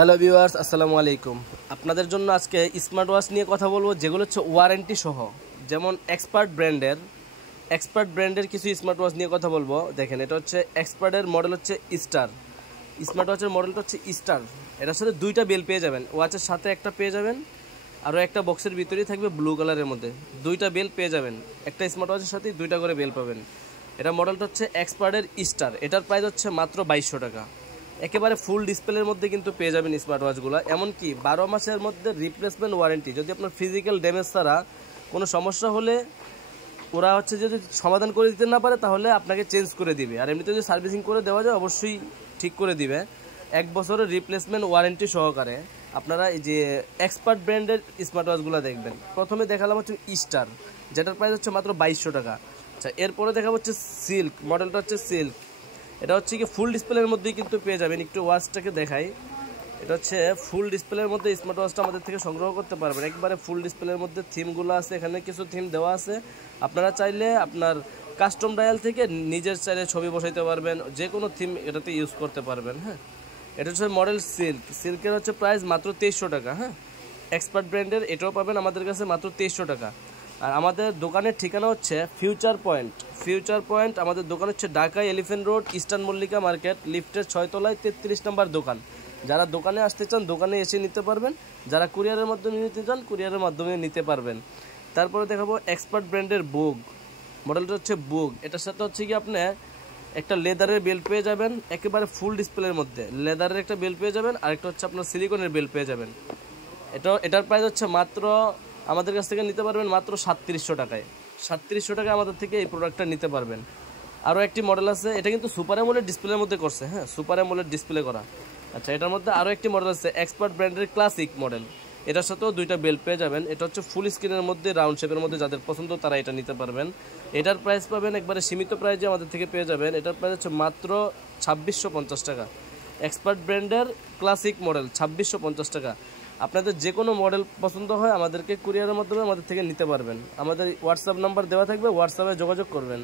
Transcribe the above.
Hello viewers, আসসালামু আলাইকুম। আপনাদের জন্য আজকে স্মার্ট ওয়াচ নিয়ে কথা বলবো, যেগুলো হচ্ছে ওয়ারেন্টি সহ। যেমন এক্সপার্ট ব্র্যান্ডের কিছু স্মার্ট ওয়াচ নিয়ে কথা বলবো। দেখেন, এটা হচ্ছে এক্সপার্টের মডেল হচ্ছে স্টার। স্মার্ট ওয়াচের মডেলটা হচ্ছে স্টার। এটার সাথে দুইটা বেল পেয়ে যাবেন, ওয়াচের সাথে একটা পেয়ে যাবেন, আরও একটা বক্সের ভিতরেই থাকবে ব্লু কালারের মধ্যে। দুইটা বেল পেয়ে যাবেন, একটা স্মার্ট ওয়াচের সাথে দুইটা করে বেল পাবেন। এটা মডেলটা হচ্ছে এক্সপার্টের স্টার। এটার প্রাইস হচ্ছে মাত্র 2200 টাকা। একেবারে ফুল ডিসপ্লের মধ্যে কিন্তু পেয়ে যাবেন স্মার্ট ওয়াচগুলো। এমনকি 12 মাসের মধ্যে রিপ্লেসমেন্ট ওয়ারেন্টি। যদি আপনার ফিজিক্যাল ড্যামেজ ছাড়া কোনো সমস্যা হলে ওরা হচ্ছে যদি সমাধান করে দিতে না পারে, তাহলে আপনাকে চেঞ্জ করে দিবে। আর এমনিতে যদি সার্ভিসিং করে দেওয়া যায়, অবশ্যই ঠিক করে দিবে 1 বছরের রিপ্লেসমেন্ট ওয়ারেন্টি সহকারে। আপনারা এই যে এক্সপার্ট ব্র্যান্ডের স্মার্ট ওয়াচগুলো দেখবেন। প্রথমে দেখালাম হচ্ছে স্টার, যেটার প্রাইস হচ্ছে মাত্র 2200 টাকা। আচ্ছা, এরপরে দেখা হচ্ছে সিল্ক। মডেলটা হচ্ছে সিল্ক। এটা হচ্ছে কি ফুল ডিসপ্লের মধ্যেই কিন্তু পেয়ে যাবেন। একটু ওয়াচটাকে দেখাই। এটা হচ্ছে ফুল ডিসপ্লের মধ্যে স্মার্ট ওয়াচটা আমাদের থেকে সংগ্রহ করতে পারবেন। একবারে ফুল ডিসপ্লের মধ্যে থিমগুলো আছে, এখানে কিছু থিম দেওয়া আছে। আপনারা চাইলে আপনার কাস্টম ডায়াল থেকে নিজের চাইলে ছবি বসাইতে পারবেন, যে কোনো থিম এটাতে ইউজ করতে পারবেন। হ্যাঁ, এটা হচ্ছে মডেল সিল্কের হচ্ছে প্রাইস মাত্র 2300 টাকা। হ্যাঁ, এক্সপার্ট ব্র্যান্ডের এটাও পাবেন আমাদের কাছে মাত্র 2300 টাকা। আর আমাদের দোকানের ঠিকানা হচ্ছে ফিউচার পয়েন্ট। আমাদের দোকান হচ্ছে Dhaka elephant road, eastern Mallika market, লিফটের 6 তলায় 33 নম্বর দোকান। যারা দোকানে আসতে চান দোকানে এসে নিতে পারবেন, যারা কুরিয়ারের মাধ্যমে নিতে চান কুরিয়ারের মাধ্যমে নিতে পারবেন। তারপরে দেখাবো এক্সপার্ট ব্র্যান্ডের বুক। মডেলটা হচ্ছে বুক। এটার সাথে হচ্ছে কি আপনি একটা লেদারের বেল্ট পেয়ে যাবেন, একেবারে ফুল ডিসপ্লের মধ্যে লেদারের একটা বেল্ট পেয়ে যাবেন, আর একটা হচ্ছে আপনার সিলিকনের বেল্ট পেয়ে যাবেন। এটার প্রাইস হচ্ছে মাত্র, আমাদের কাছ থেকে নিতে পারবেন মাত্র 3700 টাকায়। 3700 টাকায় আমাদের থেকে এই প্রোডাক্টটা নিতে পারবেন। আরও একটি মডেল আছে, এটা কিন্তু সুপার অ্যামোলেড ডিসপ্লের মধ্যে করছে। হ্যাঁ, সুপার অ্যামোলেড ডিসপ্লে করা। আচ্ছা, এটার মধ্যে আরও একটি মডেল আছে, এক্সপার্ট ব্র্যান্ডের ক্লাসিক মডেল। এটার সাথেও দুইটা বেল্ট পেয়ে যাবেন। এটা হচ্ছে ফুল স্ক্রিনের মধ্যে রাউন্ড শেপের মধ্যে, যাদের পছন্দ তারা এটা নিতে পারবেন। এটার প্রাইস পাবেন একবারে সীমিত প্রাইসে আমাদের থেকে পেয়ে যাবেন। এটার প্রাইস হচ্ছে মাত্র 2650 টাকা। এক্সপার্ট ব্র্যান্ডের ক্লাসিক মডেল 2650 টাকা। আপনাদের যে কোনো মডেল পছন্দ হয় আমাদেরকে কুরিয়ারের মাধ্যমে আমাদের থেকে নিতে পারবেন। আমাদের হোয়াটসঅ্যাপ নাম্বার দেওয়া থাকবে, হোয়াটসঅ্যাপে যোগাযোগ করবেন।